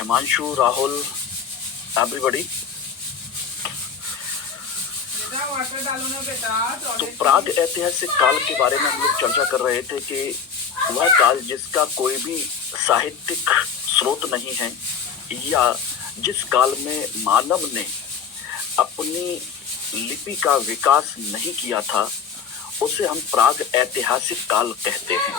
Himanshu, Rahul, everybody. तो प्राग ऐतिहासिक काल के बारे में हम लोग चर्चा कर रहे थे कि वह काल जिसका कोई भी साहित्यिक स्रोत नहीं है या जिस काल में मानव ने अपनी लिपि का विकास नहीं किया था, उसे हम प्राग ऐतिहासिक काल कहते हैं।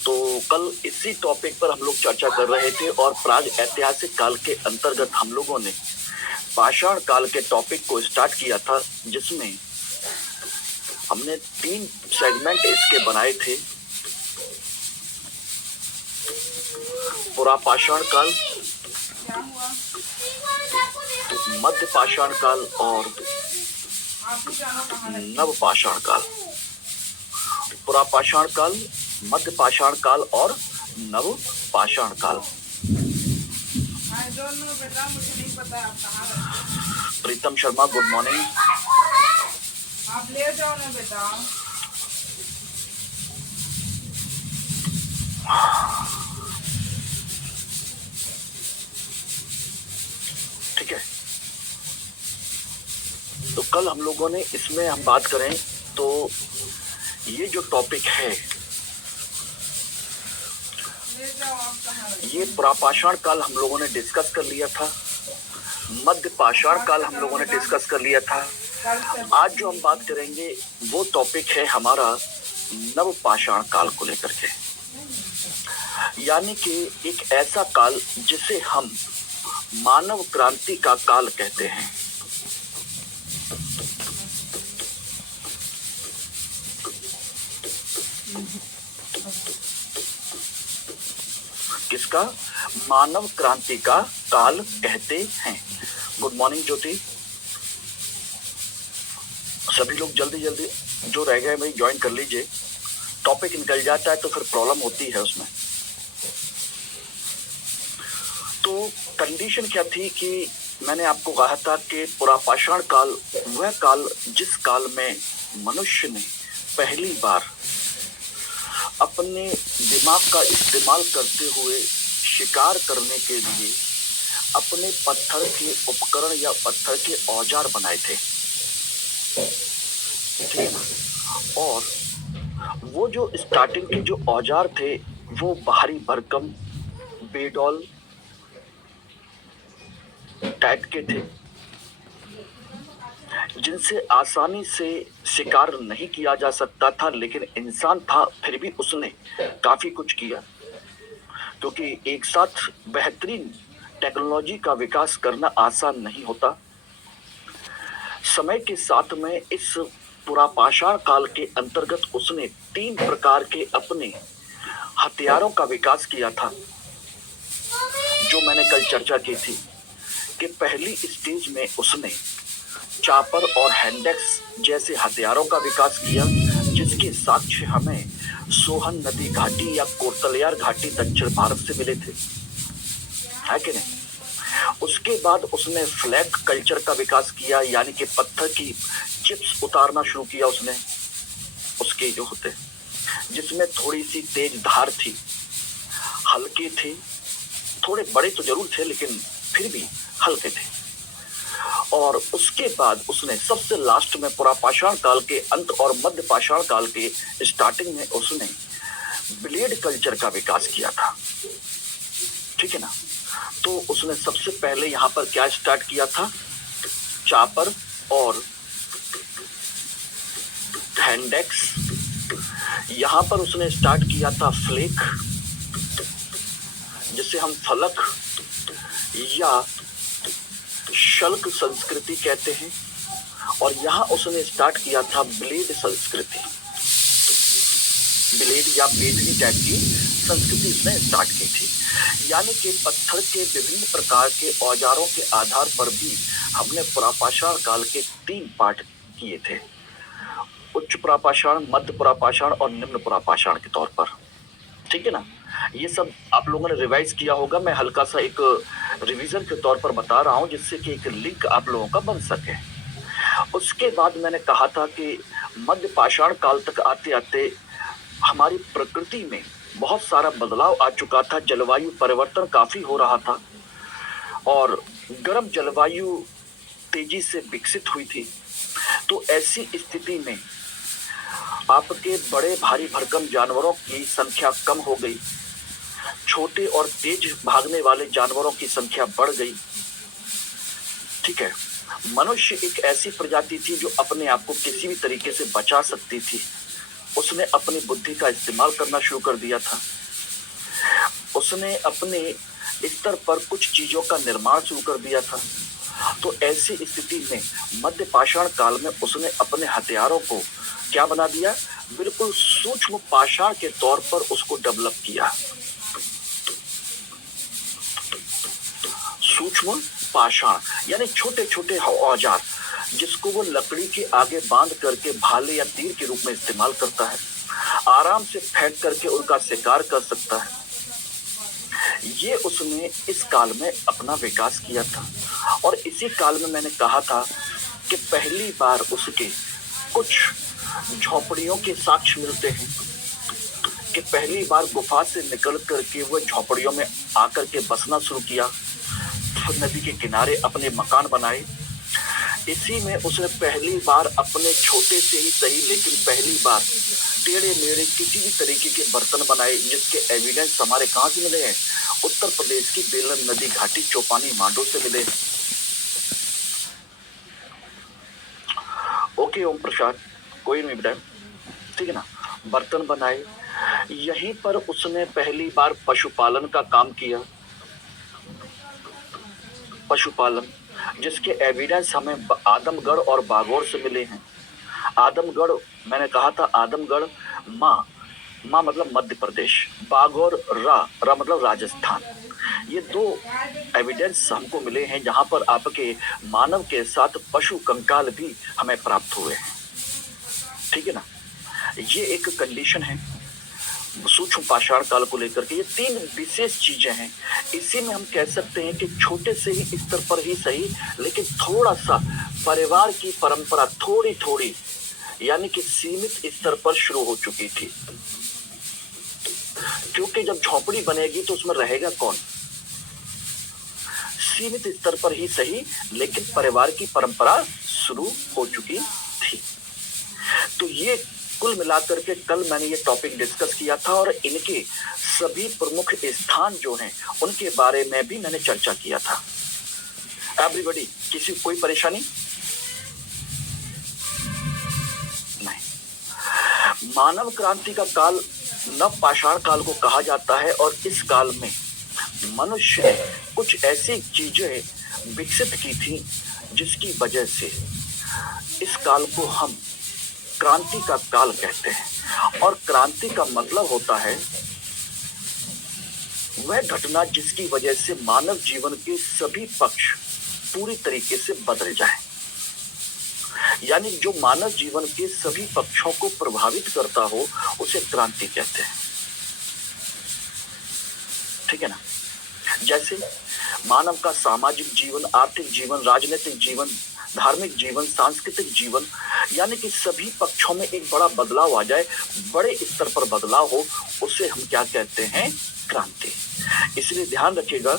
तो कल इसी टॉपिक पर हम लोग चर्चा कर रहे थे और प्राग ऐतिहासिक काल के अंतर्गत हम लोगों ने पाषाण काल के टॉपिक को स्टार्ट किया था, जिसमें हमने 3 सेगमेंट इसके बनाए थे। पुरापाषाण काल, मध्य पाषाण काल और नवपाषाण काल। पुरापाषाण काल, मध्य पाषाण काल और नव पाषाण काल। प्रीतम शर्मा, गुड मॉर्निंग। आप ले जाओ ना बेटा। ठीक है, तो कल हम लोगों ने इसमें हम बात करें तो ये जो टॉपिक है, ये पुरापाषाण काल हम लोगों ने डिस्कस कर लिया था, मध्य पाषाण काल हम लोगों ने डिस्कस कर लिया था। आज जो हम बात करेंगे वो टॉपिक है हमारा नव पाषाण काल को लेकर के, यानी कि एक ऐसा काल जिसे हम मानव क्रांति का काल कहते हैं। किसका? मानव क्रांति का काल कहते हैं। गुड मॉर्निंग ज्योति। सभी लोग जल्दी जल्दी जो रह गए भाई ज्वाइन कर लीजिए। टॉपिक निकल जाता है तो फिर प्रॉब्लम होती है उसमें। तो कंडीशन क्या थी कि मैंने आपको कहा था कि पुरापाषाण काल वह काल जिस काल में मनुष्य ने पहली बार अपने दिमाग का इस्तेमाल करते हुए शिकार करने के लिए अपने पत्थर के उपकरण या पत्थर के औजार बनाए थे। ठीक, और वो जो स्टार्टिंग के जो औजार थे वो भारी भरकम बेडौल टाइप के थे, जिनसे आसानी से शिकार नहीं किया जा सकता था। लेकिन इंसान था, फिर भी उसने काफी कुछ किया, क्योंकि एक साथ बेहतरीन टेक्नोलॉजी का विकास करना आसान नहीं होता। समय के साथ में इस पुरापाषाण काल के अंतर्गत उसने 3 प्रकार के अपने हथियारों का विकास किया था, जो मैंने कल चर्चा की थी कि पहली स्टेज में उसने चापर और हैंडेक्स जैसे हथियारों का विकास किया, जिसके साक्ष्य हमें सोहन नदी घाटी या कोर्तलियार घाटी दक्षिण भारत से मिले थे, है कि नहीं। उसके बाद उसने फ्लैग कल्चर का विकास किया, यानी कि पत्थर की चिप्स उतारना शुरू किया उसने, उसके जो होते जिसमें थोड़ी सी तेज धार थी, हल्के थे, थोड़े बड़े तो जरूर थे लेकिन फिर भी हल्के थे। और उसके बाद उसने सबसे लास्ट में पुरापाषाण काल के अंत और मध्य पाषाण काल के स्टार्टिंग में उसने ब्लेड कल्चर का विकास किया था। ठीक है ना। तो उसने सबसे पहले यहाँ पर क्या स्टार्ट किया था? चापर और हैंडेक्स। यहाँ पर उसने स्टार्ट किया था फ्लेक, जिसे हम फलक या शल्क संस्कृति कहते हैं। और यहाँ उसने स्टार्ट किया था ब्लेड संस्कृति, ब्लेड या बेदनी टाइप की संस्कृति उसने स्टार्ट की थी। यानी कि पत्थर के विभिन्न प्रकार के औजारों के आधार पर भी हमने पुरापाषाण काल के 3 पार्ट किए थे, उच्च पुरापाषाण, मध्य पुरापाषाण और निम्न पुरापाषाण के तौर पर। ठीक है ना। ये सब आप लोगों ने रिवाइज किया होगा, मैं हल्का सा एक रिवीजन के तौर पर बता रहा हूं, जिससे कि एक लिंक आप लोगों का बन सके। उसके बाद मैंने कहा था कि मध्य पाषाण काल तक आते आते हमारी प्रकृति में बहुत सारा बदलाव आ चुका था, जलवायु परिवर्तन काफी हो रहा था और गर्म जलवायु तेजी से विकसित हुई थी। तो ऐसी स्थिति में आपके बड़े भारी भरकम जानवरों की संख्या कम हो गई, छोटे और तेज भागने वाले जानवरों की संख्या बढ़ गई। ठीक है, मनुष्य एक ऐसी प्रजाति थी जो अपने आप को किसी भी तरीके से बचा सकती थी। उसने अपनी बुद्धि का इस्तेमाल करना शुरू कर दिया था। उसने अपने स्तर पर कुछ चीजों का निर्माण शुरू कर दिया था। तो ऐसी स्थिति में मध्य पाषाण काल में उसने अपने हथियारों को क्या बना दिया, बिल्कुल सूक्ष्म पाषाण के तौर पर उसको डेवलप किया। सूक्ष्म पाषाण यानी छोटे छोटे औजार जिसको वो लकड़ी के आगे बांध करके भाले या तीर के रूप में इस्तेमाल करता है, आराम से फेंक करके उनका शिकार कर सकता है। ये उसने इस काल में अपना विकास किया था। और इसी काल में मैंने कहा था कि पहली बार उसके कुछ झोपड़ियों के साक्ष्य मिलते हैं कि पहली बार गुफा से निकल करके वह झोपड़ियों में आकर के बसना शुरू किया, नदी के किनारे अपने मकान बनाए। इसी में उसने पहली बार अपने छोटे से ही सही लेकिन पहली बार टेढ़े मेढ़े किसी भी तरीके के बर्तन बनाए, जिसके एविडेंस हमारे कहाँ से मिले हैं, उत्तर प्रदेश की बेलन नदी घाटी चौपानी मांडो से मिले। ओके ओम प्रसाद, कोई नहीं बताया, ठीक है ना। बर्तन बनाए। यहीं पर उसने पहली बार पशुपालन का काम किया, पशुपालन, जिसके एविडेंस हमें आदमगढ़ और बागौर से मिले हैं। आदमगढ़ मैंने कहा था, आदमगढ़ माँ मतलब मध्य प्रदेश, बागौर रा मतलब राजस्थान। ये दो एविडेंस हमको मिले हैं जहां पर आपके मानव के साथ पशु कंकाल भी हमें प्राप्त हुए हैं। ठीक है ना, ये एक कंडीशन है सूक्ष्म पाषाण काल को लेकर के। ये तीन विशेष चीजें हैं। इसी में हम कह सकते हैं कि छोटे से ही स्तर पर ही सही लेकिन थोड़ा सा परिवार की परंपरा थोड़ी थोड़ी यानी कि सीमित स्तर पर शुरू हो चुकी थी, क्योंकि जब झोपड़ी बनेगी तो उसमें रहेगा कौन। सीमित स्तर पर ही सही लेकिन परिवार की परंपरा शुरू हो चुकी थी। तो ये कुल मिलाकर के कल मैंने ये टॉपिक डिस्कस किया था और इनके सभी प्रमुख स्थान जो हैं उनके बारे में भी मैंने चर्चा किया था। एवरीबॉडी, किसी कोई परेशानी नहीं। मानव क्रांति का काल नव पाषाण काल को कहा जाता है और इस काल में मनुष्य ने कुछ ऐसी चीजें विकसित की थी जिसकी वजह से इस काल को हम क्रांति का काल कहते हैं। और क्रांति का मतलब होता है वह घटना जिसकी वजह से मानव जीवन के सभी पक्ष पूरी तरीके से बदल जाए, यानी जो मानव जीवन के सभी पक्षों को प्रभावित करता हो उसे क्रांति कहते हैं। ठीक है ना। जैसे मानव का सामाजिक जीवन, आर्थिक जीवन, राजनीतिक जीवन, धार्मिक जीवन, सांस्कृतिक जीवन, यानी कि सभी पक्षों में एक बड़ा बदलाव आ जाए, बड़े स्तर पर बदलाव हो, उसे हम क्या कहते हैं, क्रांति। इसलिए ध्यान रखिएगा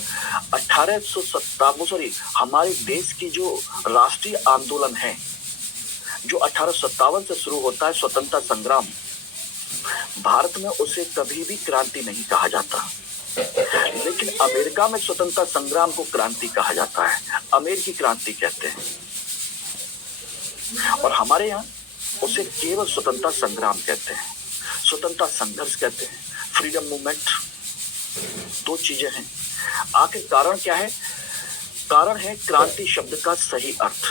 1857 हमारे देश की जो राष्ट्रीय आंदोलन है जो 1857 से शुरू होता है, स्वतंत्रता संग्राम, भारत में उसे कभी भी क्रांति नहीं कहा जाता, लेकिन अमेरिका में स्वतंत्रता संग्राम को क्रांति कहा जाता है, अमेरिकी क्रांति कहते हैं। और हमारे यहाँ उसे केवल स्वतंत्रता संग्राम कहते हैं, स्वतंत्रता संघर्ष कहते हैं, फ्रीडम मूवमेंट। दो चीजें हैं। आखिर कारण क्या है? कारण है क्रांति शब्द का सही अर्थ।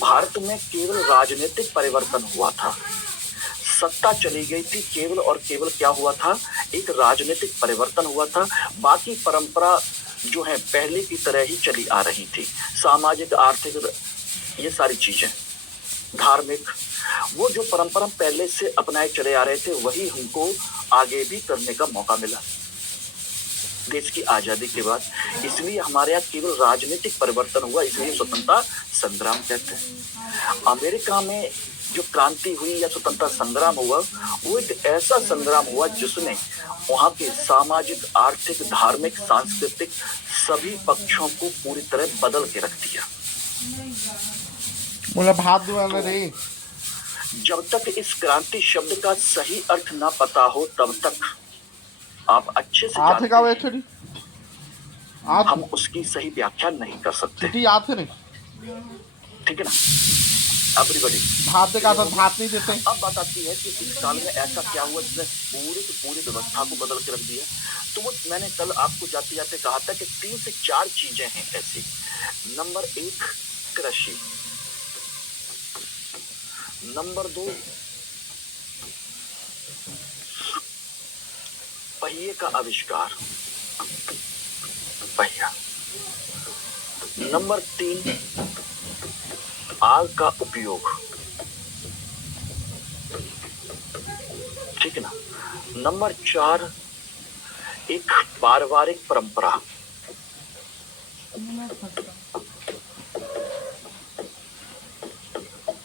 भारत में केवल राजनीतिक परिवर्तन हुआ था, सत्ता चली गई थी, केवल और केवल क्या हुआ था, एक राजनीतिक परिवर्तन हुआ था। बाकी परंपरा जो है पहले की तरह ही चली आ रही थी, सामाजिक, आर्थिक, ये सारी चीजें, धार्मिक, वो जो परंपरा पहले से अपनाए चले आ रहे थे वही हमको आगे भी करने का मौका मिला देश की आजादी के बाद। इसलिए हमारे यहाँ केवल राजनीतिक परिवर्तन हुआ, इसलिए स्वतंत्रता संग्राम कहते हैं। अमेरिका में जो क्रांति हुई या स्वतंत्रता संग्राम हुआ, वो एक ऐसा संग्राम हुआ जिसने वहां के सामाजिक, आर्थिक, धार्मिक, सांस्कृतिक सभी पक्षों को पूरी तरह बदल के रख दिया। बोला भात दुआना रे। जब तक इस क्रांति शब्द का सही अर्थ ना पता हो तब तक आप अच्छे से आथे का जानते वे हैं, छड़ी हम आथे उसकी सही व्याख्या नहीं कर सकते। चिट्ठी आथे नहीं ठीक है ना एवरीबॉडी। भात दे का तो भात नहीं देते। अब बात आती है कि इस साल में ऐसा क्या हुआ जिसने पूरे की पूरी व्यवस्था को बदल के रख दिया। तो वो मैंने कल आपको जाते जाते कहा था कि 3 से 4 चीजें हैं ऐसी। नंबर 1 कृषि, नंबर 2 पहिए का आविष्कार, पहिया, नंबर 3 आग का उपयोग, ठीक है ना, नंबर 4 एक पारिवारिक परंपरा,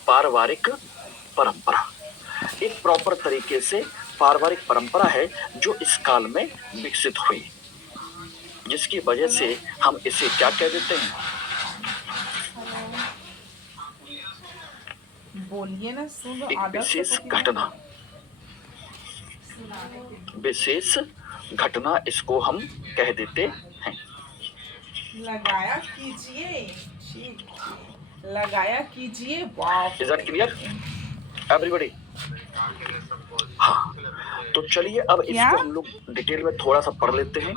पारिवारिक परंपरा एक प्रॉपर तरीके से पारिवारिक परंपरा है जो इस काल में विकसित हुई, जिसकी वजह से हम इसे क्या कह देते हैं, बोलिए ना, सुन एक आदत से विशेष पकड़िए। घटना, विशेष घटना इसको हम कह देते हैं। लगाया कीजिए, लगाया कीजिए। वाह, इज दैट क्लियर एवरीबॉडी? हाँ, तो चलिए अब क्या? इसको हम लोग डिटेल में थोड़ा सा पढ़ लेते हैं।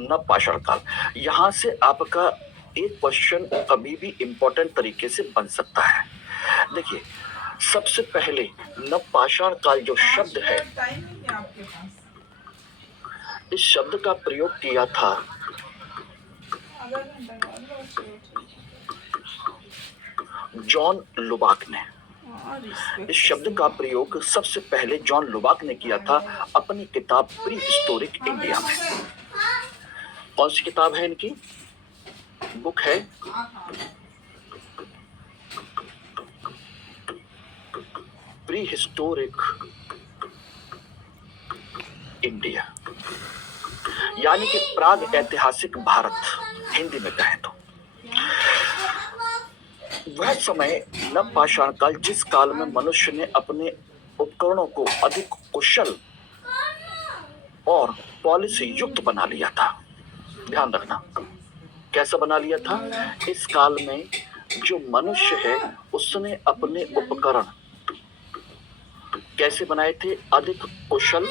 नवपाषाण काल, यहाँ से आपका एक क्वेश्चन कभी भी इंपॉर्टेंट तरीके से बन सकता है। देखिए, सबसे पहले नवपाषाण काल जो शब्द है, टाइम नहीं है आपके पास। इस शब्द का प्रयोग किया था आधा घंटा बाद लौट जॉन लुबाक ने। और इस शब्द का प्रयोग सबसे पहले जॉन लुबाक ने किया था अपनी किताब प्री हिस्टोरिक इंडिया में। कौन सी किताब है इनकी? बुक है प्री हिस्टोरिक इंडिया, यानी कि प्राग ऐतिहासिक भारत, हिंदी में कहें तो। वह समय नवपाषाण काल, जिस काल में मनुष्य ने अपने उपकरणों को अधिक कुशल और पॉलिसी युक्त बना लिया था। ध्यान रखना, कैसा बना लिया था? इस काल में जो मनुष्य है उसने अपने उपकरण कैसे बनाए थे? अधिक कुशल,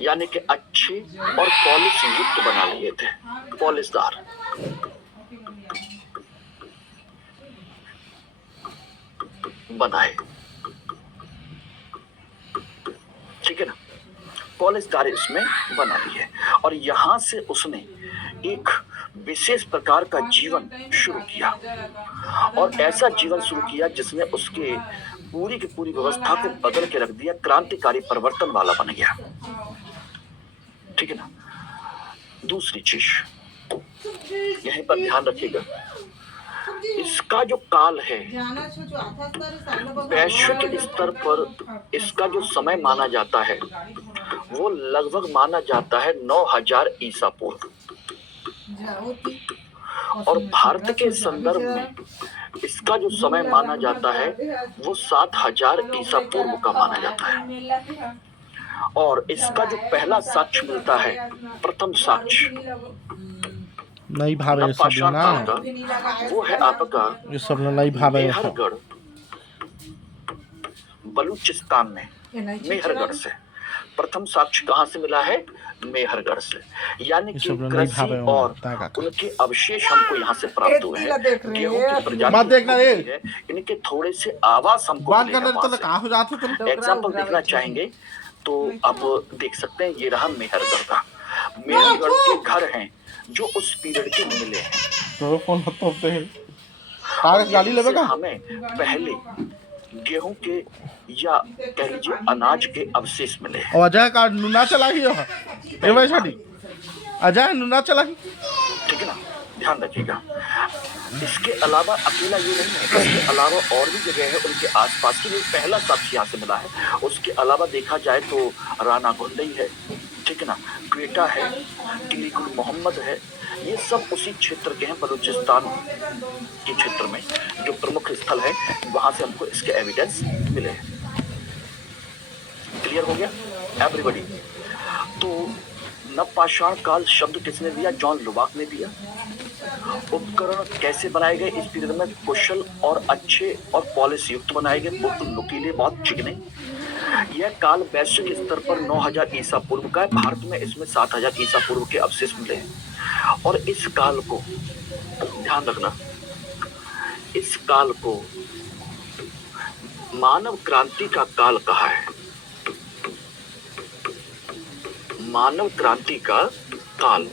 यानी कि अच्छे और पॉलिश युक्त बना लिए थे, पॉलिशदार। बनाए, ठीक है ना, पॉलिशदार इसमें बना लिए। और यहां से उसने एक विशेष प्रकार का जीवन शुरू किया, और ऐसा जीवन शुरू किया जिसने उसके पूरी की पूरी व्यवस्था को बदल के रख दिया, क्रांतिकारी परिवर्तन वाला बन गया। ठीक है ना। दूसरी चीज यहीं पर ध्यान रखिएगा, इसका जो काल है वैश्विक स्तर पर इसका जो समय माना जाता है वो लगभग माना जाता है 9000 ईसा पूर्व, और भारत के संदर्भ में इसका जो समय माना जाता है वो 7000 ईसा पूर्व का माना जाता है। और इसका जो पहला साक्ष्य मिलता है, प्रथम साक्ष्य नहीं भावे सब नवपाषाण ना, काल का, वो है आपका ये सब नहीं भावे। मेहरगढ़, बलूचिस्तान में मेहरगढ़ से प्रथम साक्ष्य कहाँ से मिला है? मेहरगढ़ से। यानी कि कृषि और उनके अवशेष हमको यहाँ से प्राप्त हुए हैं। गेहूं की प्रजाति है, इनके थोड़े से आवास हमको एग्जाम्पल देखना चाहेंगे तो आप देख सकते हैं। ये रहा मेहरगढ़ का, मेहरगढ़ के घर हैं जो उस पीरियड के मिले हैं। तो फोन होते हैं कागज गाली लेगा। हमें पहले गेहूं के या कह लीजिए अनाज के अवशेष मिले हैं। और अजय का नुना चला गया है, ए भाई साडी अजय नुना चला गया, ठीक है ना। ध्यान रखिएगा। इसके अलावा अकेला ये नहीं है, इसके अलावा और भी जगह है उनके आसपास की। भी पहला साक्ष्य यहाँ से मिला है। उसके अलावा देखा जाए तो राना गुंडई है, ठीक है ना, क्वेटा है, किली गुल मोहम्मद है। ये सब उसी क्षेत्र के हैं, बलूचिस्तान के क्षेत्र में जो प्रमुख स्थल है, वहां से हमको इसके एविडेंस मिले हैं। क्लियर हो गया एवरीबॉडी? तो नवपाषाण काल शब्द किसने दिया? जॉन लुबाक ने दिया। उपकरण कैसे बनाए गए इस पीरियड में? कुशल और अच्छे और पॉलिश युक्त बनाए गए, बहुत नुकीले, बहुत चिकने। यह काल वैश्विक स्तर पर 9000 ईसा पूर्व का है। भारत में इसमें 7000 ईसा पूर्व के अवशेष मिले हैं। और इस काल को ध्यान रखना, इस काल को मानव क्रांति का काल कहा है। मानव क्रांति का काल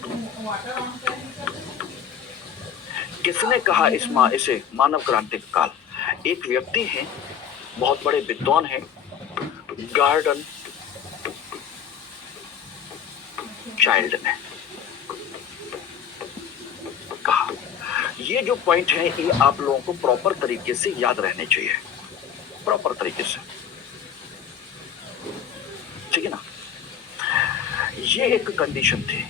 किसने कहा? इसे मानव क्रांति का काल एक व्यक्ति हैं, बहुत बड़े विद्वान हैं, गार्डन चाइल्ड ने कहा। ये जो पॉइंट है ये आप लोगों को प्रॉपर तरीके से याद रहने चाहिए, प्रॉपर तरीके से, ठीक है ना। ये एक कंडीशन थी,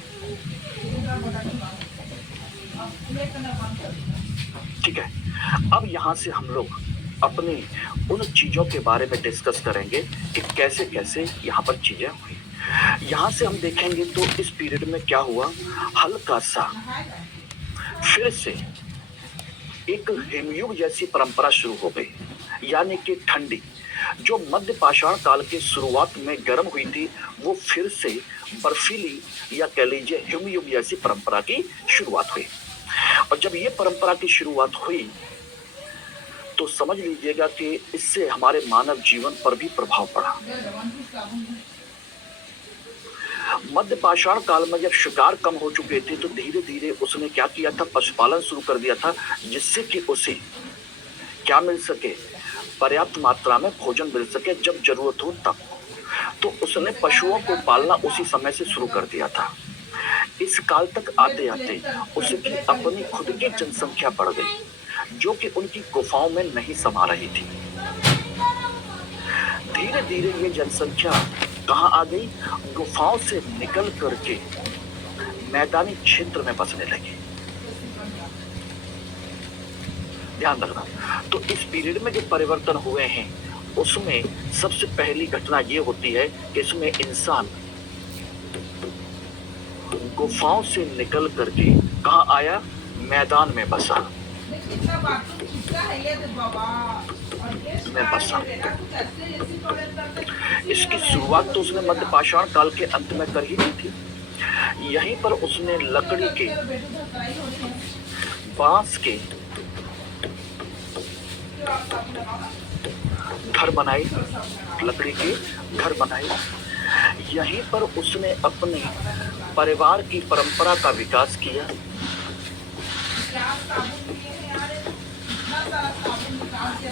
ठीक है। अब यहां से हम लोग अपने उन चीजों के बारे में डिस्कस करेंगे कि कैसे कैसे यहाँ पर चीजें हुई। यहां से हम देखेंगे तो इस पीरियड में क्या हुआ, हल्का सा फिर से एक हिमयुग जैसी परंपरा शुरू हो गई, यानी कि ठंडी जो मध्य पाषाण काल के शुरुआत में गर्म हुई थी, वो फिर से बर्फीली या कह लीजिए हिमयुग जैसी परंपरा की शुरुआत हुई। और जब ये परंपरा की शुरुआत हुई तो समझ लीजिएगा कि इससे हमारे मानव जीवन पर भी प्रभाव पड़ा। मध्य पाषाण काल में जब शिकार कम हो चुके थे तो धीरे धीरे उसने क्या किया था, पशुपालन शुरू कर दिया था, जिससे कि उसे क्या मिल सके, पर्याप्त मात्रा में भोजन मिल सके जब जरूरत हो तब। तो उसने पशुओं को पालना उसी समय से शुरू कर दिया था। इस काल तक आते आते उसकी अपनी खुद की जनसंख्या बढ़ गई, जो कि उनकी गुफाओं में नहीं समा रही थी। धीरे धीरे ये जनसंख्या कहाँ आ गई, गुफाओं से निकल करके मैदानी क्षेत्र में बसने लगी। ध्यान रखना। तो इस पीरियड में जो परिवर्तन हुए हैं उसमें सबसे पहली घटना ये होती है कि इसमें इंसान गुफाओं से निकल करके कहाँ आया, मैदान में बसा, में बसा। इसकी शुरुआत तो उसने मध्य पाषाण काल के अंत में कर ही दी थी। यहीं पर उसने लकड़ी के, बांस के घर बनाए, लकड़ी के घर बनाए। यहीं पर उसने अपने परिवार की परंपरा का विकास किया।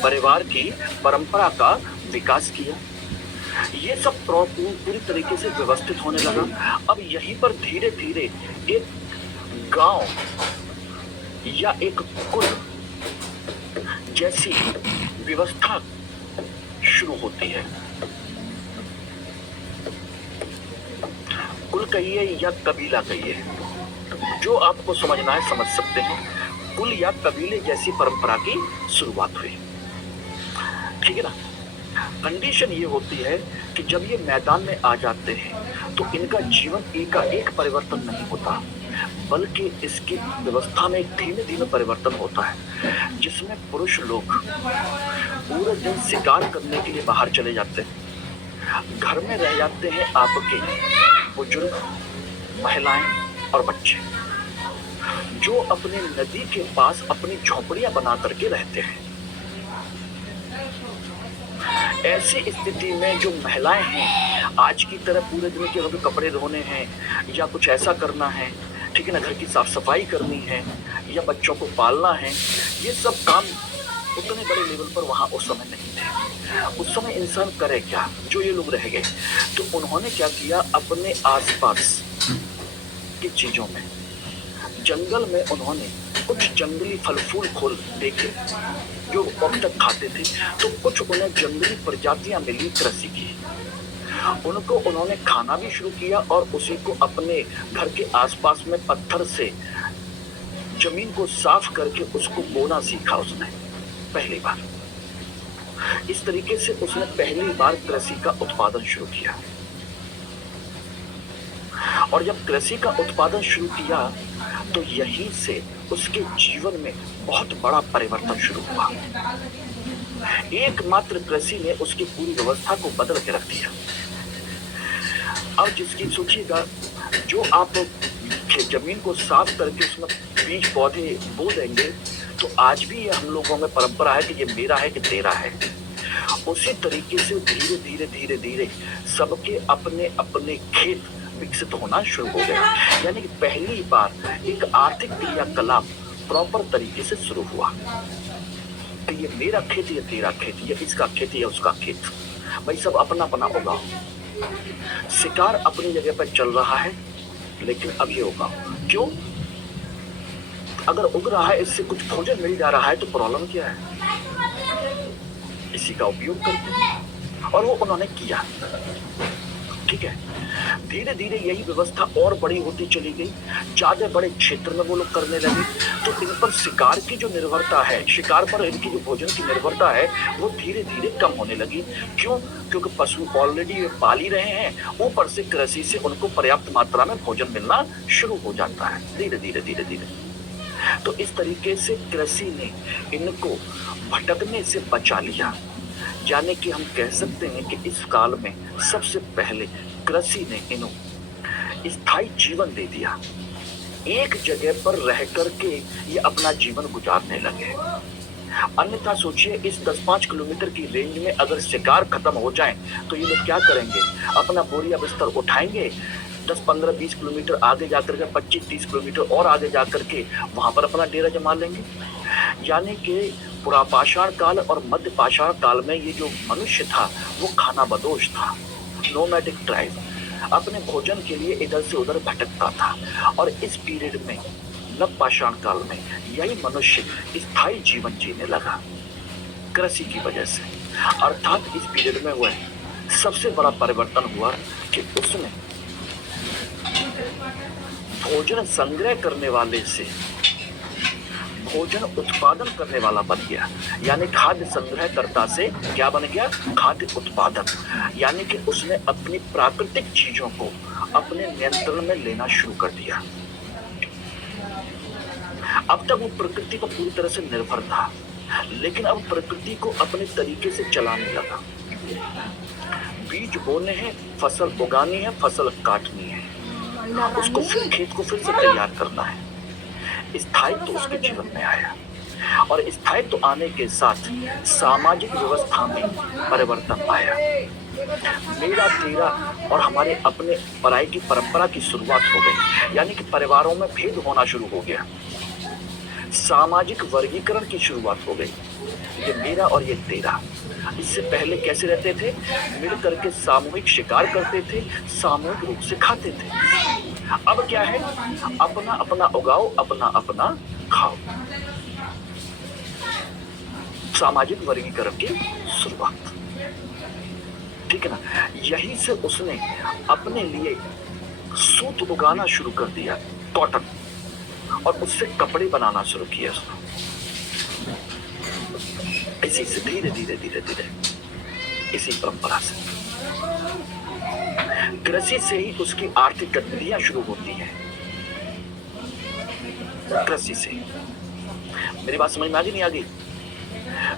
परिवार की परंपरा का विकास किया। ये सब पूरी तरीके से व्यवस्थित होने लगा। अब यहीं पर धीरे धीरे एक गांव या एक कुल जैसी व्यवस्था शुरू होती है। कुल कहिए या कबीला कहिए, जो आपको समझना है समझ सकते हैं। कुल या कबीले जैसी परंपरा की शुरुआत हुई, ठीक है ना। कंडीशन ये होती है कि जब ये मैदान में आ जाते हैं तो इनका जीवन एक परिवर्तन नहीं होता, बल्कि इसकी व्यवस्था में धीमे धीमे परिवर्तन होता है, जिसमें पुरुष लोग पूरे दिन शिकार करने के लिए बाहर चले जाते हैं। घर में रह जाते हैं आपके बुजुर्ग, महिलाएं और बच्चे, जो अपने नदी के पास अपनी झोपड़ियां बना करके रहते हैं। ऐसी स्थिति में जो महिलाएं हैं, आज की तरह पूरे दिन के अगर कपड़े धोने हैं या कुछ ऐसा करना है, ठीक है ना, घर की साफ सफाई करनी है या बच्चों को पालना है, ये सब काम उतने बड़े लेवल पर वहाँ उस समय नहीं थे। उस समय इंसान करे क्या, जो ये लोग रह गए, तो उन्होंने क्या किया, अपने आसपास की चीजों में जंगल में उन्होंने कुछ जंगली फल फूल खोल देखे जो अब तक खाते थे, तो कुछ उन्हें जंगली प्रजातियां मिली कृषि की। उनको उन्होंने खाना भी शुरू किया और उसी को अपने घर के आसपास में पत्थर से जमीन को साफ करके उसको बोना सीखा उसने पहली बार। इस तरीके से उसने पहली बार कृषि का उत्पादन शुरू किया। और जब कृषि का उत्पादन शुरू किया तो यहीं से उसके जीवन में बहुत बड़ा परिवर्तन शुरू हुआ। एकमात्र कृषि ने उसकी पूरी व्यवस्था को बदल के रख दिया। अब जिसकी सोचिएगा, जो आप जमीन को साफ करके उसमें बीज पौधे बो देंगे, तो आज भी ये हम लोगों में परंपरा है कि ये मेरा है कि तेरा है। उसी तरीके से धीरे धीरे धीरे धीरे सबके अपने अपने खेत विकसित होना शुरू हो गए। यानी कि पहली बार एक आर्थिक क्रियाकलाप प्रॉपर तरीके से शुरू हुआ कि ये मेरा खेत, ये तेरा खेत, ये इसका खेत, ये उसका खेत, भाई सब अपना अपना उगाओ। शिकार अपनी जगह पर चल रहा है, लेकिन अब ये उगाओ। क्यों? अगर उग रहा है, इससे कुछ भोजन मिल जा रहा है, तो प्रॉब्लम क्या है? इसी का उपयोग करते। और वो उन्होंने किया। ठीक है, धीरे धीरे यही व्यवस्था और बड़ी होती चली गई। ज्यादा बड़े क्षेत्र में वो लोग करने लगे, तो इन पर शिकार की जो निर्भरता है, शिकार पर इनकी जो भोजन की निर्भरता है, वो धीरे धीरे कम होने लगी। क्यों? क्योंकि पशु ऑलरेडी पाल ही रहे हैं, ऊपर से कृषि से उनको पर्याप्त मात्रा में भोजन मिलना शुरू हो जाता है धीरे धीरे धीरे धीरे। तो इस तरीके से कृषि ने इनको भटकने से बचा लिया। यानी कि हम कह सकते हैं कि इस काल में सबसे पहले कृषि ने इन्हें स्थायी जीवन दे दिया। एक जगह पर रह करके ये अपना जीवन गुजारने लगे। अन्यथा सोचिए, इस 10-5 किलोमीटर की रेंज में अगर शिकार खत्म हो जाए तो ये लोग क्या करेंगे? अपना बोरिया बिस्तर उठाएंगे, 10, 15, 20 किलोमीटर आगे जाकर के 25, 30 किलोमीटर और आगे जाकर के वहां पर अपना डेरा जमा लेंगे। यानी कि पुरापाषाण काल और मध्य पाषाण काल में ये जो मनुष्य था वो खाना बदोश था, नोमैडिक ट्राइब, अपने भोजन के लिए इधर से उधर भटकता था। और इस पीरियड में नव पाषाण काल में यही मनुष्य स्थायी जीवन जीने लगा कृषि की वजह से। अर्थात इस पीरियड में हुआ सबसे बड़ा परिवर्तन हुआ कि उसने भोजन संग्रह करने वाले से भोजन उत्पादन करने वाला बन गया। यानी खाद्य संग्रहकर्ता से क्या बन गया? खाद्य उत्पादक। यानी कि उसने अपनी प्राकृतिक चीजों को अपने नियंत्रण में लेना शुरू कर दिया। अब तक वो प्रकृति पर पूरी तरह से निर्भर था, लेकिन अब प्रकृति को अपने तरीके से चलाने लगा। बीज बोने हैं, फसल उगानी है, फसल काटनी है, उसको फिर खेत को फिर से तैयार करना है। स्थायित्व उसके जीवन में आया। और स्थायित्व आने के साथ सामाजिक व्यवस्था में परिवर्तन आया। मेरा तेरा और हमारे अपने पराई की परंपरा की शुरुआत हो गई। यानी कि परिवारों में भेद होना शुरू हो गया। सामाजिक वर्गीकरण की शुरुआत हो गई, ये मेरा और ये तेरा। इससे पहले कैसे रहते थे? मिल करके सामूहिक शिकार करते थे, सामूहिक रूप से खाते थे। अब क्या है? अपना अपना उगाओ, अपना अपना खाओ। सामाजिक वर्गीकरण की शुरुआत। ठीक है ना? यहीं से उसने अपने लिए सूत उगाना शुरू कर दिया, कॉटन, और उससे कपड़े बनाना शुरू किया उसने। इसी से धीरे धीरे धीरे धीरे इसी परंपरा से, कृषि से ही उसकी आर्थिक गतिविधियां शुरू होती हैं। कृषि से। मेरी बात समझ में आ गई नहीं आ गई?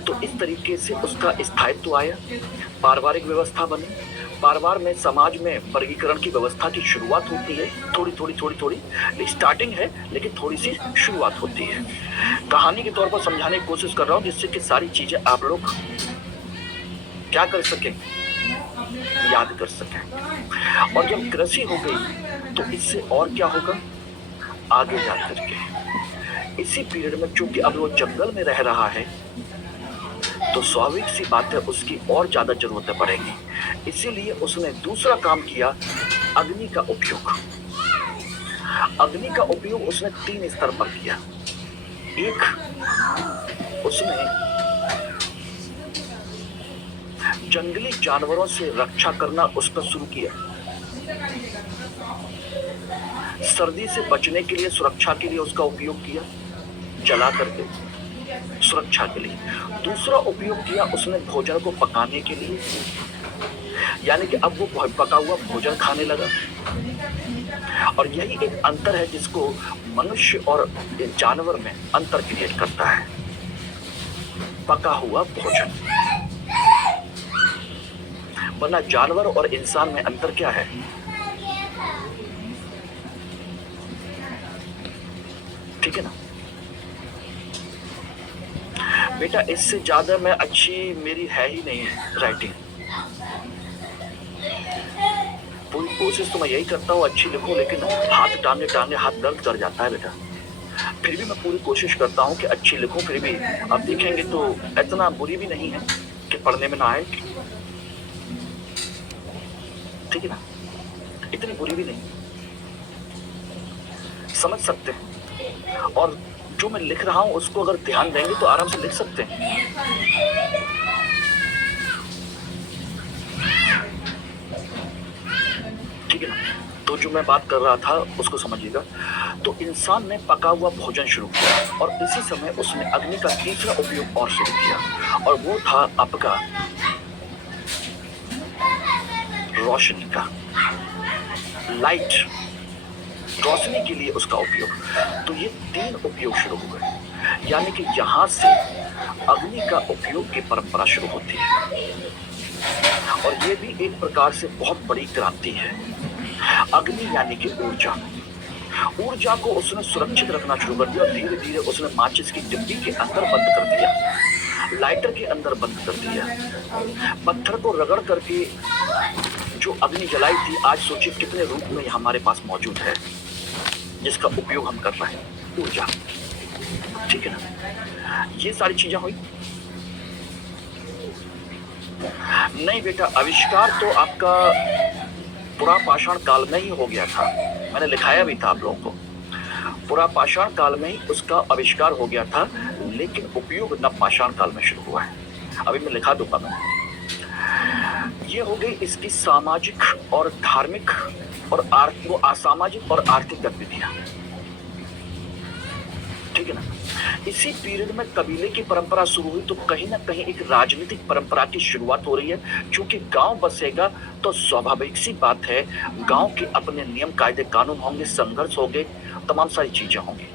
तो इस तरीके से उसका स्थायित्व आया, पारिवारिक व्यवस्था बनी। परिवार में, समाज में वर्गीकरण की व्यवस्था की शुरुआत होती है। थोड़ी थोड़ी स्टार्टिंग है, लेकिन थोड़ी सी शुरुआत होती है। कहानी के तौर पर समझाने की कोशिश कर रहा हूँ, जिससे कि सारी चीजें आप लोग क्या कर सकें, याद कर सकें। और जब कृषि हो गई तो इससे और क्या होगा आगे जाकर के। इसी पीरियड में चूंकि अब वो जंगल में रह रहा है, तो स्वाभाविक सी बात है उसकी और ज्यादा जरूरतें पड़ेंगी। इसीलिए उसने दूसरा काम किया, अग्नि का उपयोग। अग्नि का उपयोग उसने 3 स्तर पर किया। एक, उसने जंगली जानवरों से रक्षा करना उसका शुरू किया। सर्दी से बचने के लिए, सुरक्षा के लिए उसका उपयोग किया, जला करके सुरक्षा के लिए। दूसरा उपयोग किया उसने भोजन को पकाने के लिए, यानी कि अब वो पका हुआ भोजन खाने लगा। और यही एक अंतर है जिसको मनुष्य और जानवर में अंतर क्रिएट करता है, पका हुआ भोजन। वरना जानवर और इंसान में अंतर क्या है? ठीक है ना बेटा, इससे ज्यादा मैं अच्छी मेरी है ही नहीं राइटिंग। पूरी कोशिश तो मैं यही करता हूँ अच्छी लिखूं, लेकिन हाथ टांगे टांगे हाथ दर्द कर जाता है बेटा। फिर भी मैं पूरी कोशिश करता हूँ कि अच्छी लिखूं। फिर भी अब देखेंगे तो इतना बुरी भी नहीं है कि पढ़ने में ना आए, ठीक है ना, इतनी बुरी भी नहीं, समझ सकते हैं। और जो मैं लिख रहा हूं उसको अगर ध्यान देंगे तो आराम से लिख सकते हैं। ठीक है ना, तो जो मैं बात कर रहा था उसको समझिएगा। तो इंसान ने पका हुआ भोजन शुरू किया और इसी समय उसने अग्नि का तीसरा उपयोग और शुरू किया, और वो था आपका रोशनी का, लाइट, रोशनी के लिए उसका उपयोग। तो ये 3 उपयोग शुरू हो गए, यानी कि यहां से अग्नि का उपयोग की परंपरा शुरू होती है। और ये भी एक प्रकार से बहुत बड़ी क्रांति है। अग्नि यानी कि ऊर्जा, ऊर्जा को उसने सुरक्षित रखना शुरू कर दिया और धीरे धीरे उसने माचिस की डिब्बी के अंदर बंद कर दिया, लाइटर के अंदर बंद कर दिया। पत्थर को रगड़ करके जो अग्नि जलाई थी, आज सोचिए कितने रूप में हमारे पास मौजूद है जिसका उपयोग हम कर रहे हैं, ऊर्जा। ठीक है ना, ये सारी चीजें हुई। नहीं बेटा, आविष्कार तो आपका पुरापाषाण काल में ही हो गया था, मैंने लिखाया भी था आप लोगों को। पुरापाषाण काल में ही उसका आविष्कार हो गया था, लेकिन उपयोग नवपाषाण काल में शुरू हुआ है। अभी मैं लिखा दूंगा मैं। ये हो गई इसकी सामाजिक और धार्मिक और असामाजिक और आर्थिक गतिविधियां। ठीक है ना, इसी पीरियड में कबीले की परंपरा शुरू हुई, तो कहीं ना कहीं एक राजनीतिक परंपरा की शुरुआत हो रही है। क्योंकि गांव बसेगा तो स्वाभाविक सी बात है, गांव के अपने नियम कायदे कानून होंगे, संघर्ष होंगे, तमाम सारी चीजें होंगी।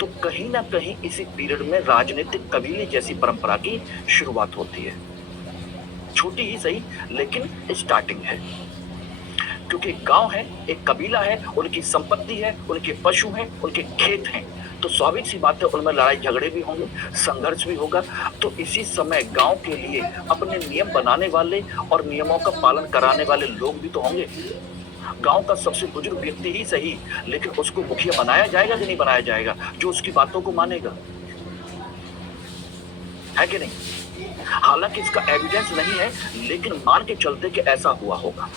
तो कहीं ना कहीं इसी पीरियड में राजनीतिक कबीले जैसी परंपरा की शुरुआत होती है। छोटी ही सही, लेकिन स्टार्टिंग है। क्योंकि गांव है, एक कबीला है, उनकी संपत्ति है, उनके पशु हैं, उनके खेत हैं, तो स्वाभाविक सी बात है उनमें लड़ाई झगड़े भी होंगे, संघर्ष भी होगा। तो इसी समय गांव के लिए अपने नियम बनाने वाले और नियमों का पालन कराने वाले लोग भी तो होंगे। गांव का सबसे बुजुर्ग व्यक्ति ही सही, लेकिन उसको मुखिया बनाया जाएगा कि नहीं बनाया जाएगा, जो उसकी बातों को मानेगा, है कि नहीं? हालांकि इसका एविडेंस नहीं है, लेकिन मान के चलते कि ऐसा हुआ होगा।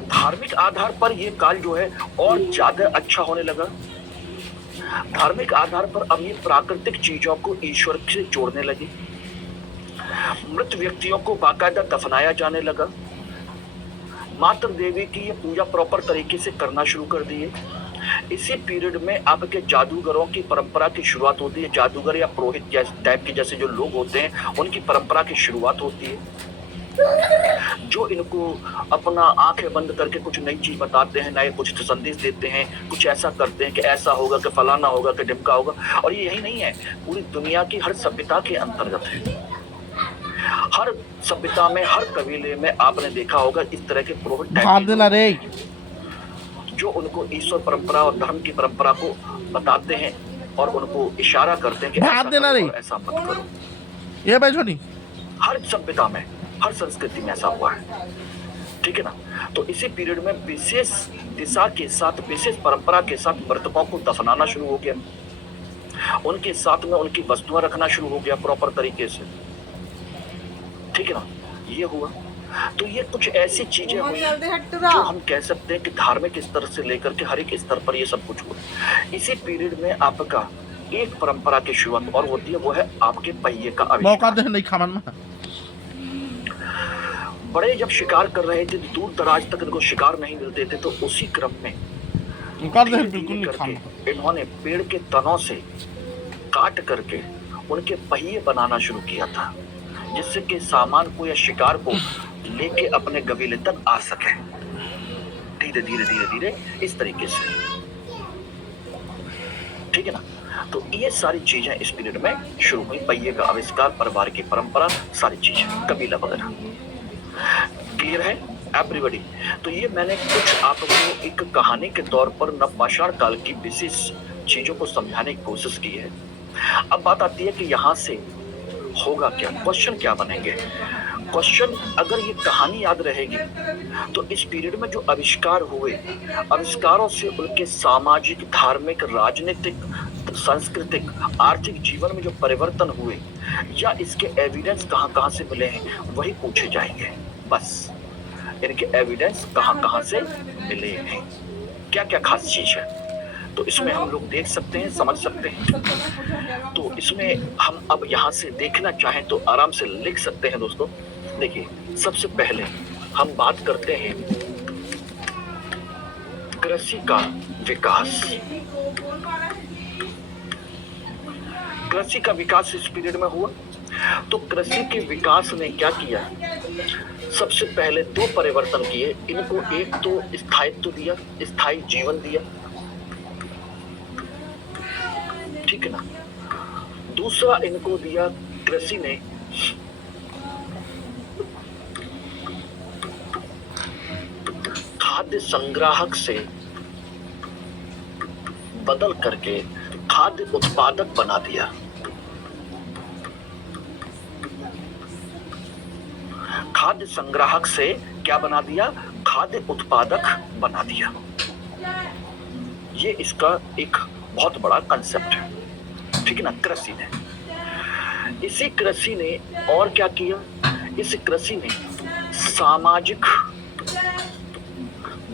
धार्मिक आधार पर यह काल जो है और ज्यादा अच्छा होने लगा। धार्मिक आधार पर अब ये प्राकृतिक चीजों को ईश्वर से जोड़ने लगे। मृत व्यक्तियों को बाकायदा दफनाया जाने लगा। मातृ देवी की ये पूजा प्रॉपर तरीके से करना शुरू कर दिए। इसी पीरियड में आपके जादूगरों की परंपरा की शुरुआत होती है। जादूगर या पुरोहित टाइप के जैसे जो लोग होते हैं, उनकी परंपरा की शुरुआत होती है, जो इनको अपना आंखें बंद करके कुछ नई चीज बताते हैं, नए कुछ संदेश देते हैं, कुछ ऐसा करते हैं कि ऐसा होगा, कि फलाना होगा, कि ढिमका होगा। और ये यही नहीं है, पूरी दुनिया की हर सभ्यता के अंतर्गत है। हर सभ्यता में, हर कबीले में आपने देखा होगा इस तरह के पुरोहित जो उनको ईश्वर परंपरा और धर्म की परंपरा को बताते हैं और उनको इशारा करते हैं कि ऐसा करो, ऐसा मत करो। ये भाई छोटी, हर सभ्यता में, हर संस्कृति में ऐसा हुआ है। ठीक है ना, तो इसी पीरियड में विशेष दिशा के साथ, विशेष परंपरा के साथ मृतकों को दफनाना शुरू हो गया। उनके साथ में उनकी वस्तुएं रखना शुरू हो गया प्रॉपर तरीके से। ठीक है ना, ये हुआ। तो ये कुछ ऐसी चीजें हुई जो हम कह सकते हैं कि धार्मिक स्तर से लेकर के हर एक स्तर पर ये सब कुछ हुआ। इसी पीरियड में आपका एक परंपरा की शुरुआत और होती है, वो है आपके पहिए का मौका आविष्कार। दे नहीं खामन में बड़े जब शिकार कर रहे थे, दूर दराज तक इनको शिकार नहीं मिलते थे, तो उसी क्रम में कर दे धीरे बिल्कुल धीरे नहीं खाना। करके इन्होंने पेड़ के तनों से काट करके उनके पहिए बनाना शुरू किया था, जिससे कि सामान को या शिकार को लेके अपने कबीले तक आ सके। धीरे धीरे धीरे धीरे इस तरीके से, ठीक है ना। तो ये सारी चीजें इस पीरियड में शुरू हुई, पहिए का आविष्कार, परिवार की परंपरा, सारी चीजें, कबीला वगैरह। क्लियर है एवरीबॉडी? तो ये मैंने कुछ आपको एक कहानी के तौर पर नवपाषाण काल की विशेष चीजों को समझाने की कोशिश की है। अब बात आती है कि यहाँ से होगा क्या, क्वेश्चन क्या बनेंगे। क्वेश्चन, अगर ये कहानी याद रहेगी तो इस पीरियड में जो आविष्कार हुए, आविष्कारों से उनके सामाजिक, धार्मिक, राजनीतिक, सांस्कृतिक, आर्थिक जीवन में जो परिवर्तन हुए या इसके एविडेंस कहाँ कहाँ से मिले हैं, वही पूछे जाएंगे। बस इनके एविडेंस कहाँ कहाँ से मिले हैं, क्या क्या खास चीज है, तो इसमें हम लोग देख सकते हैं, समझ सकते हैं। तो इसमें हम अब यहाँ से देखना चाहें तो आराम से लिख सकते हैं दोस्तों। देखिए, सबसे पहले हम बात करते हैं कृषि का विकास। कृषि का विकास इस पीरियड में हुआ। तो कृषि के विकास ने क्या किया, सबसे पहले दो परिवर्तन किए इनको। एक तो स्थायित्व दिया, स्थायी जीवन दिया, ठीक है ना। दूसरा इनको दिया कृषि ने खाद्य संग्राहक से बदल करके खाद्य उत्पादक बना दिया। खाद्य संग्राहक से क्या बना दिया, खाद्य उत्पादक बना दिया। ये इसका एक बहुत बड़ा कंसेप्ट है, ठीक है ना, कृषि ने। इसी कृषि ने और क्या किया, इस कृषि ने सामाजिक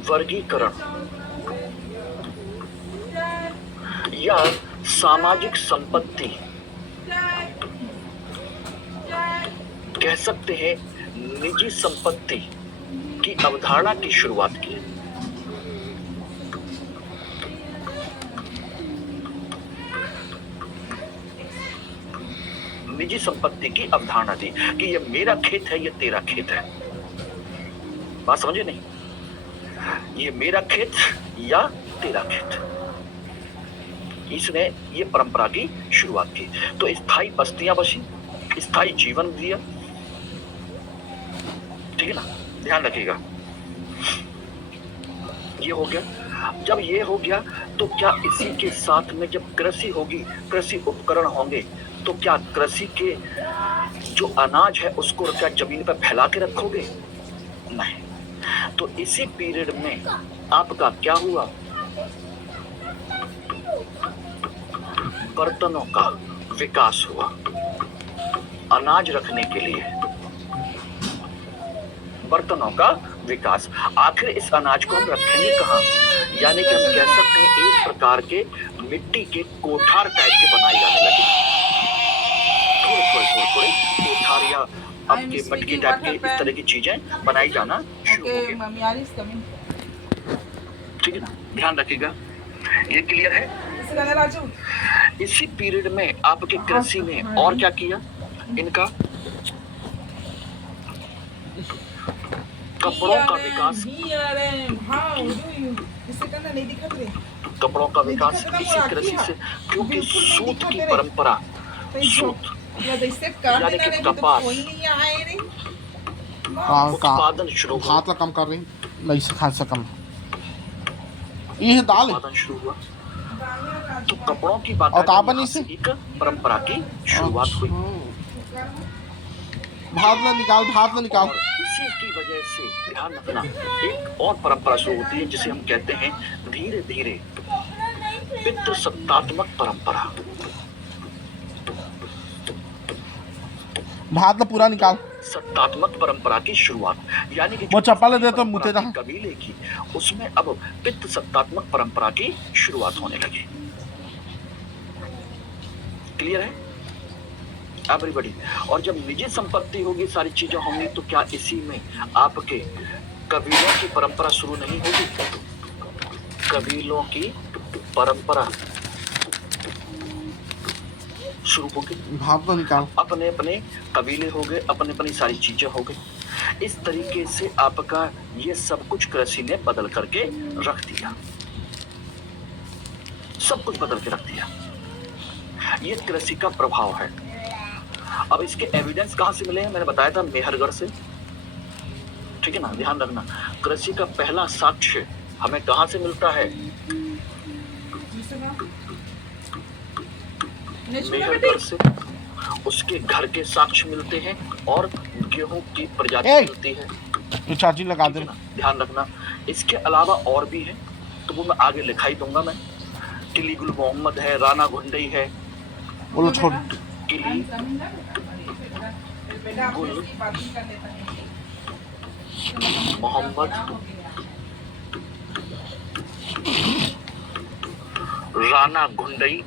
वर्गीकरण या सामाजिक संपत्ति, कह सकते हैं निजी संपत्ति की अवधारणा की शुरुआत की। निजी संपत्ति की अवधारणा दी कि ये मेरा खेत है, ये तेरा खेत है। बात समझे नहीं, ये मेरा खेत या तेरा खेत। इसने ये परंपरा की शुरुआत की। तो स्थायी बस्तियां बसी, स्थायी जीवन दिया, ठीक है ना, ध्यान रखिएगा। ये हो गया। जब ये हो गया तो क्या इसी के साथ में जब कृषि होगी, कृषि उपकरण होंगे, तो क्या कृषि के जो अनाज है उसको क्या जमीन पर फैला के रखोगे? नहीं। तो इसी पीरियड में आपका क्या हुआ, बर्तनों का विकास हुआ अनाज रखने के लिए, बर्तनों का विकास। आखिर इस अनाज को हम रखेंगे कहाँ, यानी कि हम कह सकते हैं एक प्रकार के मिट्टी के कोठार टाइप के बनाए जाने लगे। थोड़े कोठार या आपके मटकी टाइप के इस तरह की चीजें बनाई जाना शुरू हो गई, ठीक है ना, ध्यान रखिएगा। ये क्लियर है? इसी पीरियड में आपके कृषि ने और क्या किया, इनका कपड़ों का विकास, कपड़ों का विकास इसी कृषि से, क्योंकि सूत की परंपरा, सूत यानी कि कपास उत्पादन शुरू हुआ, हाथ कम कर रही नहीं खा सकम, ये दाल उत्पादन शुरू हुआ। तो कपड़ों की बात और काबन इसे एक परंपरा की शुरुआत हुई। भात न निकाल। और इसी की वजह से ध्यान रखना, एक और परंपरा शुरू होती है जिसे हम कहते हैं धीरे धीरे पितृसत्तात्मक परंपरा। भात न पूरा निकाल। सत्तात्मक परंपरा की शुरुआत, यानी कि वो चप्पल दे तो परंपरा मुझे थी ना। कबीले की, उसमें अब पित्त सत्तात्मक परंपरा की शुरुआत होने लगी। क्लियर है एवरीबॉडी? और जब निजी संपत्ति होगी, सारी चीजें होंगी, तो क्या इसी में आपके कबीलों की परंपरा शुरू नहीं होगी? कबीलों की परंपरा शुरू होगी। भाप तो निकाल। अपने अपने कबीले हो गए, अपने अपनी सारी चीजें हो गई। इस तरीके से आपका ये सब कुछ कृषि ने बदल करके रख दिया, सब कुछ बदल के रख दिया। ये कृषि का प्रभाव है। अब इसके एविडेंस कहां से मिले हैं? मैंने बताया था मेहरगढ़ से, ठीक है ना, ध्यान रखना। कृषि का पहला साक्ष्य हमें कहां से मिलता है? मेहरगढ़ से। उसके घर के साक्ष्य मिलते हैं और गेहूं की प्रजाति मिलती है। ये चाची लगा दे। ध्यान रखना। इसके अलावा और भी है, तो वो मैं आगे लिखा ही दूंगा। मैं किली गुल मोहम्मद है, राणा घुंडई है, बोलो छोड़। किली गुल मोहम्मद, राणा घुंडई।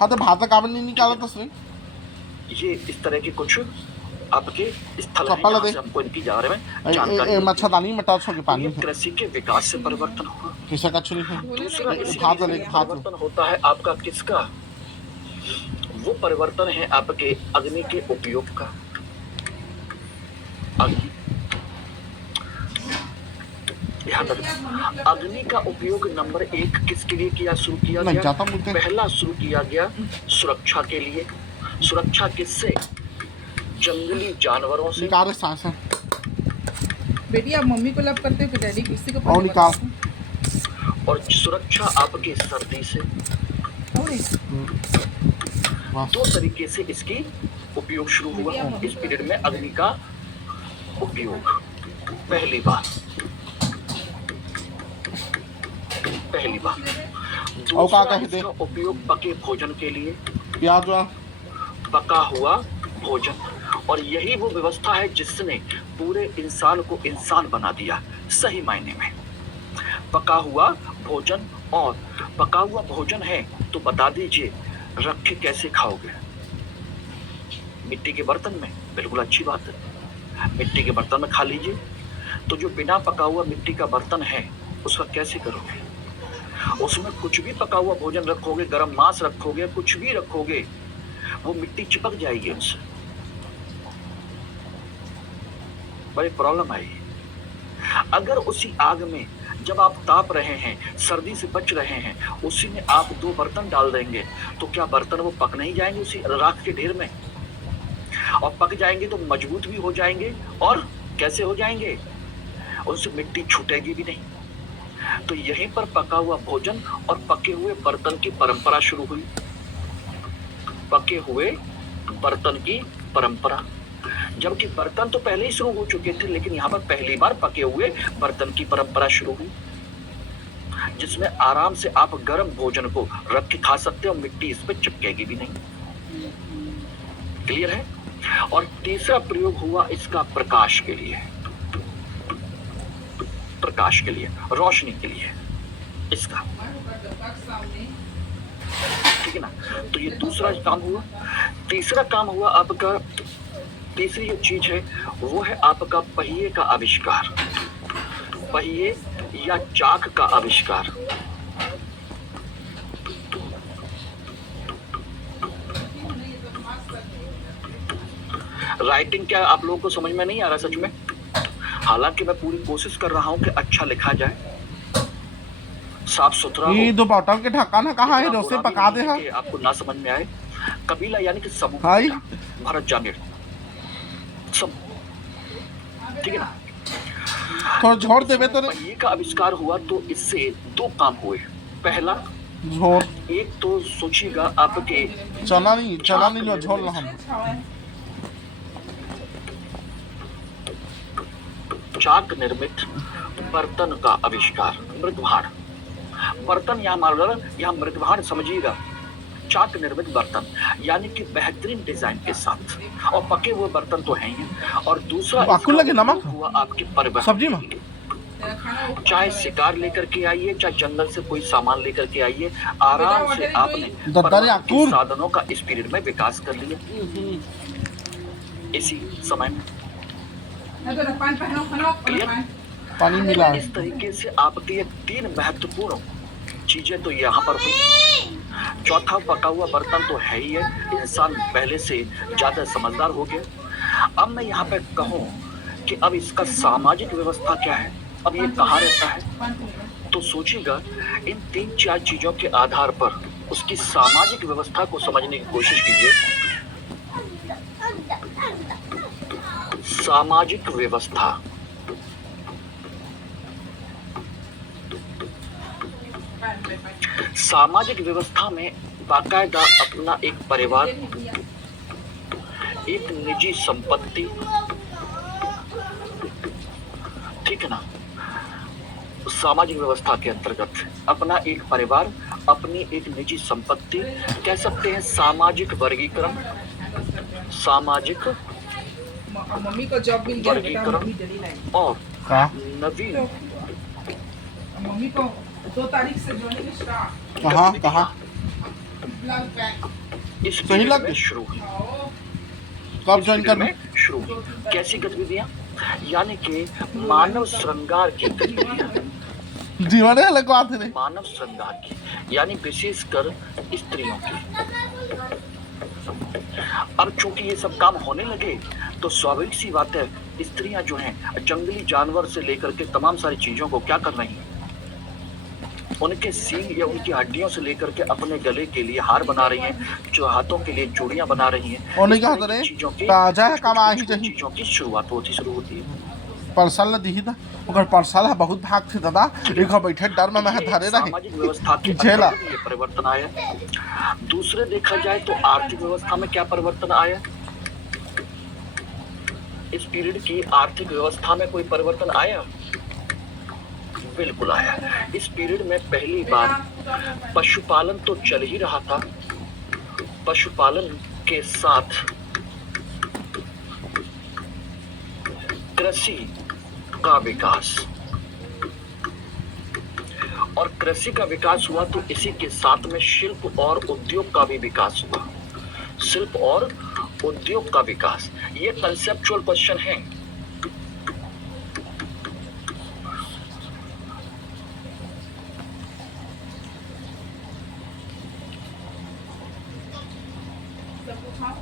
हाँ तो भात का नहीं निकाला तो सही। ये इस तरह के कुछ आपके स्थल हैं, चप्पल यहाँ दे। से हमको इनके बारे में जानकारी ए मच्छरदानी में टच हो के पानी ये है। कृषि के विकास से परिवर्तन हुआ। किसे का छुरी है? दूसरा इसी हाथ के ले, लिए हाथ ले। परिवर्तन होता है आपका किसका? वो परिवर्तन है आपके अग्नि के उपयोग का। अग्नि, ध्यान रखना, अग्नि का उपयोग नंबर 1 किसके लिए किया शुरू किया नहीं गया? जाता मुझे। पहला शुरू किया गया सुरक्षा के लिए। सुरक्षा किससे? जंगली जानवरों से। निकाल सांस है। बेटी आप मम्मी को लव करते हो कि डैडी किसी को? और निकाल। और सुरक्षा आपकी सर्दी से। दो तरीके से इसकी उपयोग शुरू हुआ इस पीरियड में अग्नि का उपयोग। पहली बार दूसरा इसका उपयोग पके भोजन के लिए, प्याज पका हुआ भोजन। और यही वो व्यवस्था है जिसने पूरे इंसान को इंसान बना दिया सही मायने में। पका हुआ भोजन। और पका हुआ भोजन है तो बता दीजिए रख के कैसे खाओगे? मिट्टी के बर्तन में? बिल्कुल अच्छी बात है, मिट्टी के बर्तन में खा लीजिए। तो जो बिना पका हुआ मिट्टी का बर्तन है उसका कैसे करोगे? उसमें कुछ भी पका हुआ भोजन रखोगे, गरम मांस रखोगे, कुछ भी रखोगे, वो मिट्टी चिपक जाएगी उनसे, बड़ी प्रॉब्लम आएगी। अगर उसी आग में जब आप ताप रहे हैं, सर्दी से बच रहे हैं, उसी में आप 2 बर्तन डाल देंगे तो क्या बर्तन वो पक नहीं जाएंगे उसी राख के ढेर में? और पक जाएंगे तो मजबूत भी हो जाएंगे। और कैसे हो जाएंगे? उनसे मिट्टी छूटेगी भी नहीं। तो यहीं पर पका हुआ भोजन और पके हुए बर्तन की परंपरा शुरू हुई। पके हुए बर्तन की परंपरा, जबकि बर्तन तो पहले ही शुरू हो चुके थे, लेकिन यहाँ पर पहली बार पके हुए बर्तन की परंपरा शुरू हुई, जिसमें आराम से आप गर्म भोजन को रख के खा सकते हो, मिट्टी इस पे चिपकेगी भी नहीं। क्लियर है? और तीसरा प्रयोग हुआ इसका प्रकाश के लिए, प्रकाश के लिए, रोशनी के लिए इसका, ठीक है ना? तो ये दूसरा काम हुआ। तीसरा काम हुआ आपका, तीसरी जो चीज है वो है आपका पहिए का आविष्कार, पहिए या चाक का आविष्कार। राइटिंग क्या आप लोगों को समझ में नहीं आ रहा सच में? हालांकि मैं पूरी कोशिश कर रहा हूं कि अच्छा लिखा जाए, साफ सुथरा हो। ये 2 बॉटल के ढक्कन है कहाँ है? डोसे पका दे। हाँ आपको ना समझ में आए। कबीला यानी कि समूह, हाय भरत जानेर सब, ठीक है ना? थोड़ा झोड़ देवे तो पहिए का आविष्कार हुआ तो इससे 2 काम हुए। पहला, झोड़ एक तो सोचिएगा आपके चना नहीं लो, झोड़ लो हम। चाक निर्मित बर्तन का आविष्कार, मृदभांड। बर्तन यहाँ मृदभांड समझिएगा, चाक निर्मित बर्तन यानी कि बेहतरीन डिजाइन के साथ, और पके हुए बर्तन तो हैं ही, और दूसरा बाकुल लगे इसका नमक? उपयोग हुआ आपके परिवहन सब्जी में? के लिए। तेरा खाना वो चाहे शिकार लेकर के आइए, चाहे जंगल से कोई सामान लेकर के आइए, आराम से आपने दद्दारी परिवहन के आकुर। साधनों का इस पीरियड में विकास कर लिया। इसी समय में ना तो पान पहनो खाना पान पानी मिला है। इस तरीके से आपके ये 3 महत्वपूर्ण चीजें तो यहाँ पर हुई। चौथा, पका हुआ बर्तन तो है ही है, इंसान पहले से ज्यादा समझदार हो गया। अब मैं यहाँ पे कहूँ कि अब इसका सामाजिक व्यवस्था क्या है, अब ये कहाँ रहता है, पान पहनो। तो सोचिएगा इन 3-4 चीजों के आधार पर उसकी सामाजिक व्यवस्था को समझने की कोशिश कीजिए। सामाजिक व्यवस्था, सामाजिक व्यवस्था में बाकायदा अपना एक परिवार, एक निजी संपत्ति, ठीक है ना, सामाजिक व्यवस्था के अंतर्गत अपना एक परिवार, अपनी एक निजी संपत्ति, कह सकते हैं सामाजिक वर्गीकरण, सामाजिक मम्मी को जॉब मिल गया बेटा, वर्गीकरण मम्मी जल्दी लाएगी। और का नवीन मम्मी को 2 तारीख से जोड़ने के स्टार्ट कहाँ ब्लड बैंक। इस सही पीरियड लग में गई। शुरू हुई। कब ज्वाइन कर में शुरू हुई। कैसी गतिविधियां, यानी कि मानव श्रृंगार की गतिविधियां, जीवन है अलग बात है। मानव श्रृंगार की यानी विशेषकर स्त्रियों की। अब चूंकि ये सब काम होने लगे तो स्वाभाविक सी बात है, स्त्रियां जो हैं जंगली जानवर से लेकर के तमाम सारी चीजों को क्या कर रही हैं, उनके सींग या उनकी हड्डियों से लेकर के अपने गले के लिए हार बना रही हैं, जो हाथों के लिए चूड़ियां बना रही हैं। और नहीं इस कहा तरह तो की रे चीजों की ताजा है काम आ ही कुछ चाहिए। चीजों की शुरुआत होती है। परसल दी था ओकर परसल है बहुत भाग थे दादा एक बैठे डर में मैं ये धरे सामाजिक व्यवस्था के रहे झेला। अंतर्गत ये परिवर्तन आया। दूसरे देखा जाए तो आर्थिक व्यवस्था में क्या परिवर्तन आया, इस पीरियड की आर्थिक व्यवस्था में कोई परिवर्तन आया, बिल्कुल आया। इस पीरियड में पहली बार पशुपालन तो चल ही रहा था, पशुपालन के साथ कृषि का विकास, और कृषि का विकास हुआ तो इसी के साथ में शिल्प और उद्योग का भी विकास हुआ। शिल्प और उद्योग का विकास, ये कंसेप्चुअल क्वेश्चन है। सब कुछ हाँ